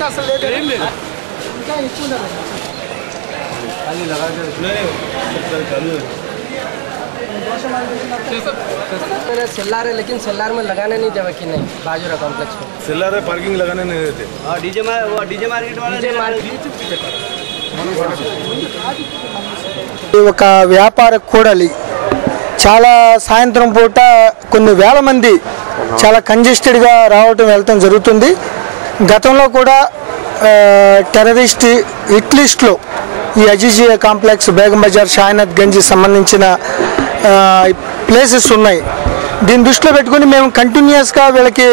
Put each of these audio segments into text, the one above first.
సమస్య అసలు లేదు. ఇంకా ఎక్కువ सेल्लार है लेकिन सेल्लार में लगाने नहीं देवा कि नहीं बाजूरा कॉम्प्लेक्स में सेल्लार है पार्किंग लगाने नहीं देते डीजे मार्केट वाला ఒక వ్యాపార కూడలి చాలా సాయంత్రం పూట కొన్ని వేల మంది చాలా కంజెస్టెడ్గా రావటం వెళ్తాం జరుగుతుంది. గతంలో కూడా టెర్రరిస్ట్ హిట్ లిస్ట్లో ఈ అజీజియా కాంప్లెక్స్, బేగం బజార్, షాయినాథ్ గంజ్ సంబంధించిన ప్లేసెస్ ఉన్నాయి. దీన్ని దృష్టిలో పెట్టుకుని మేము కంటిన్యూస్గా వీళ్ళకి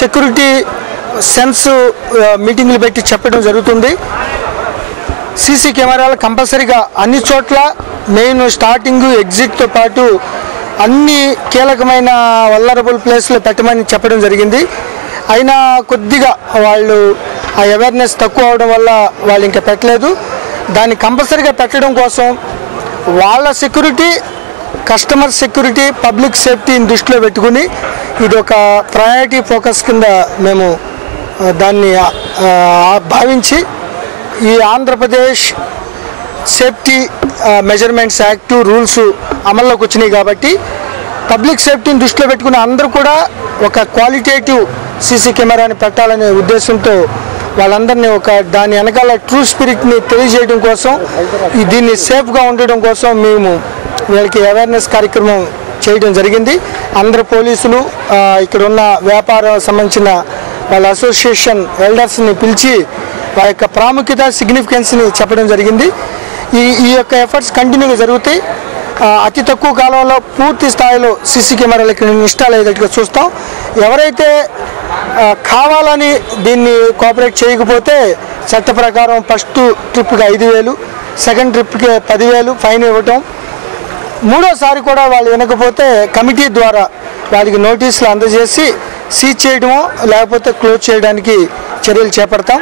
సెక్యూరిటీ సెన్స్ మీటింగ్లు పెట్టి చెప్పడం జరుగుతుంది. సీసీ కెమెరాలు కంపల్సరీగా అన్ని చోట్ల మెయిన్ స్టార్టింగ్ ఎగ్జిట్తో పాటు అన్ని కీలకమైన వల్నరబుల్ ప్లేస్లో పెట్టమని చెప్పడం జరిగింది. అయినా కొద్దిగా వాళ్ళు ఆ అవేర్నెస్ తక్కువ అవడం వల్ల వాళ్ళు ఇంకా పెట్టలేదు. దాన్ని కంపల్సరీగా పెట్టడం కోసం వాళ్ళ సెక్యూరిటీ, కస్టమర్ సెక్యూరిటీ, పబ్లిక్ సేఫ్టీని దృష్టిలో పెట్టుకుని ఇది ఒక ప్రయారిటీ ఫోకస్ కింద మేము దాన్ని భావించి ఈ Andhra Pradesh safety measurements act rules అమల్లోకి వచ్చినాయి కాబట్టి పబ్లిక్ సేఫ్టీని దృష్టిలో పెట్టుకుని అందరూ కూడా ఒక క్వాలిటేటివ్ సీసీ కెమెరాని పెట్టాలనే ఉద్దేశంతో వాళ్ళందరినీ దాని వెనకాల ట్రూ స్పిరిట్ని తెలియజేయడం కోసం, దీన్ని సేఫ్గా ఉండడం కోసం మేము వీళ్ళకి అవేర్నెస్ కార్యక్రమం చేయడం జరిగింది. అందరు పోలీసులు, ఇక్కడ ఉన్న వ్యాపారం సంబంధించిన వాళ్ళ అసోసియేషన్ ఎల్డర్స్ని పిలిచి వారి యొక్క ప్రాముఖ్యత, సిగ్నిఫికెన్స్ని చెప్పడం జరిగింది. ఈ యొక్క ఎఫర్ట్స్ కంటిన్యూగా జరుగుతాయి. అతి తక్కువ కాలంలో పూర్తి స్థాయిలో సీసీ కెమెరాలు ఇక్కడ ఇన్స్టాల్ అయ్యేటట్టుగా చూస్తాం. ఎవరైతే కావాలని దీన్ని కోఆపరేట్ చేయకపోతే చట్ట ప్రకారం ఫస్ట్ ట్రిప్కి 5,000, సెకండ్ ట్రిప్కి 10,000 ఫైన్ ఇవ్వటం, మూడోసారి కూడా వాళ్ళు వినకపోతే కమిటీ ద్వారా వాళ్ళకి నోటీసులు అందజేసి సీజ్ చేయడమో లేకపోతే క్లోజ్ చేయడానికి చర్యలు చేపడతాం.